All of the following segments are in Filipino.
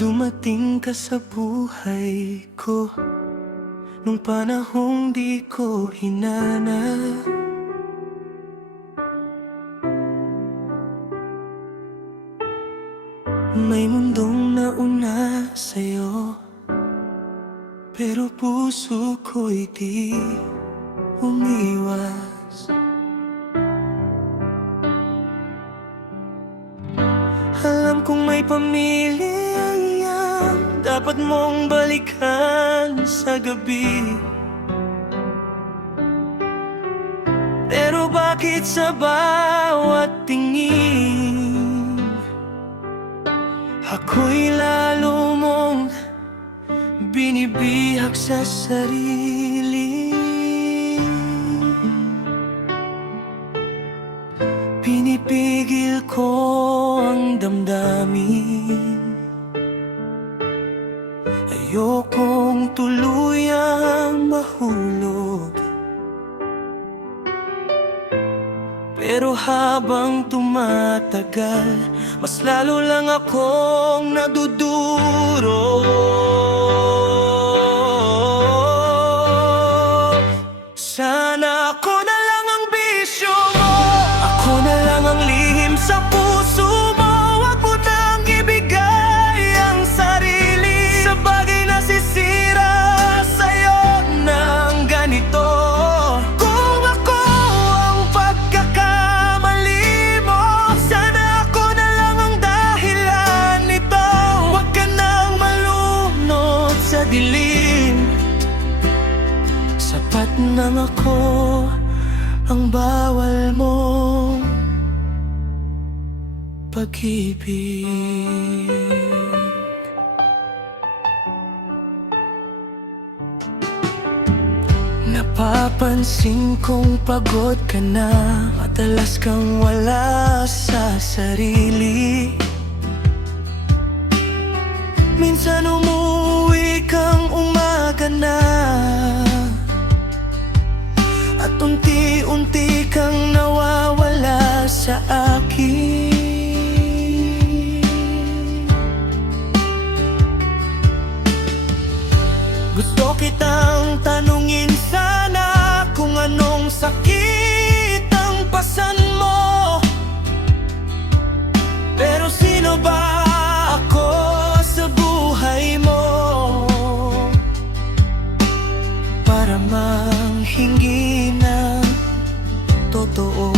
Dumating ka sa buhay ko nung panahong di ko hinanap. May mundong nauna sa'yo, pero puso ko'y di umiwas. Alam kong may pamilya dapat mong balikan sa gabi, pero bakit sa bawat tingin ako'y lalo mong binibihag sa sarili? Pinipigil ko ang damdamin, ayokong tuluyang mahulog. Pero habang tumatagal, mas lalo lang akong naduduro. Sana ako na lang ang bisyo mo, ako na lang ang lihim sa puso mo. Huwag mo nang ibigay ang sarili sa bagay na sisira sa'yo ng ganito. Kung ako ang pagkakamali mo, sana ako na lang ang dahilan nito. Huwag ka nang malunod sa dilim, sapat nang ako ang bawal mong pag-ibig. Napapansin kong pagod ka na, madalas kang wala sa sarili. Minsan umuwi kang umaga na, at unti-unti kang nawawala sa akin. Gusto kitang tanungin sana kung anong sakit ang pasan mo, pero sino ba ako sa buhay mo para manghingi ng totoo?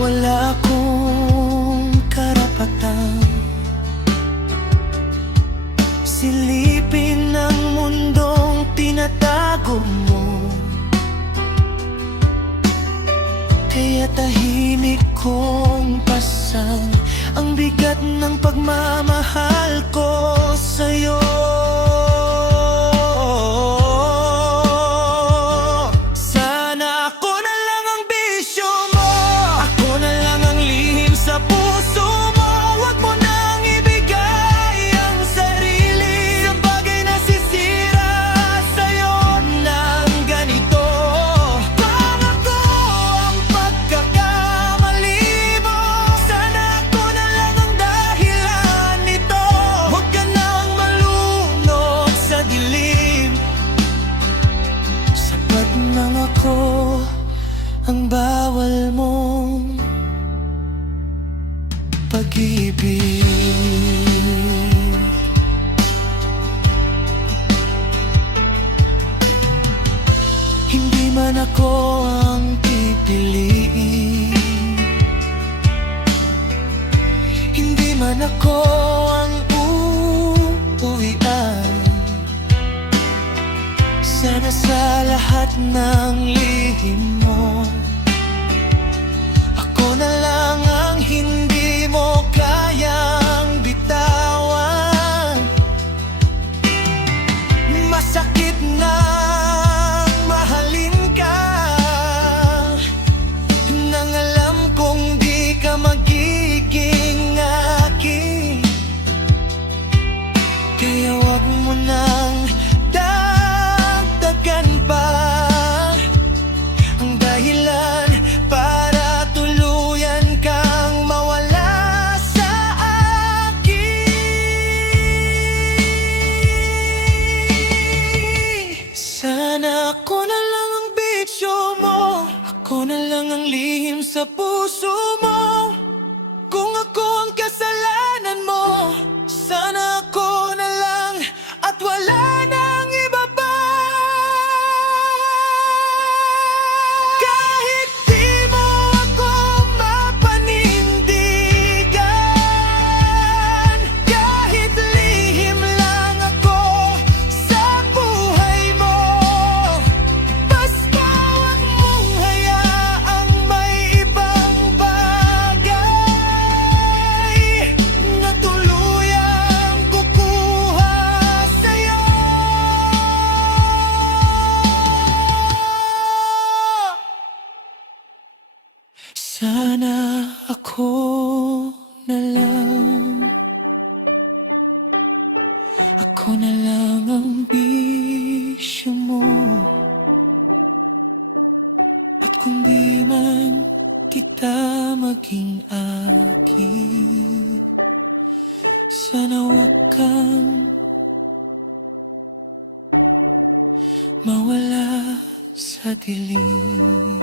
Wala akong karapatan silipin ang mundong tinatago mo, kaya tahimik kong pasan ang bigat ng pagmamahal ko sa'yo. Sana ako na lang ang bisyo mo, ako na lang ang lihim sa puso mo. Huwag mo nang ibigay ang sarili sa bagay na sisira sa'yo ng ganito. Kung ako ang pagkakamali mo, sana ako na lang ang dahilan nito. Huwag ka nang malunod sa dilim, sapat nang ako ang bawal mong pag-ibig. Hindi man ako ang pipiliin, hindi man ako ang uuwian. Sana sa lahat ng lihim mo, ako na lang ang hindi mo kayang bitawan. Masakit na mahalin ka, nang alam kong di ka magiging akin. Kaya wag mo nang dagdagan pa ang Sana ako na lang, ako na lang ang bisyo mo. At kung di man kita maging akin, sana wag kang mawala sa dilim.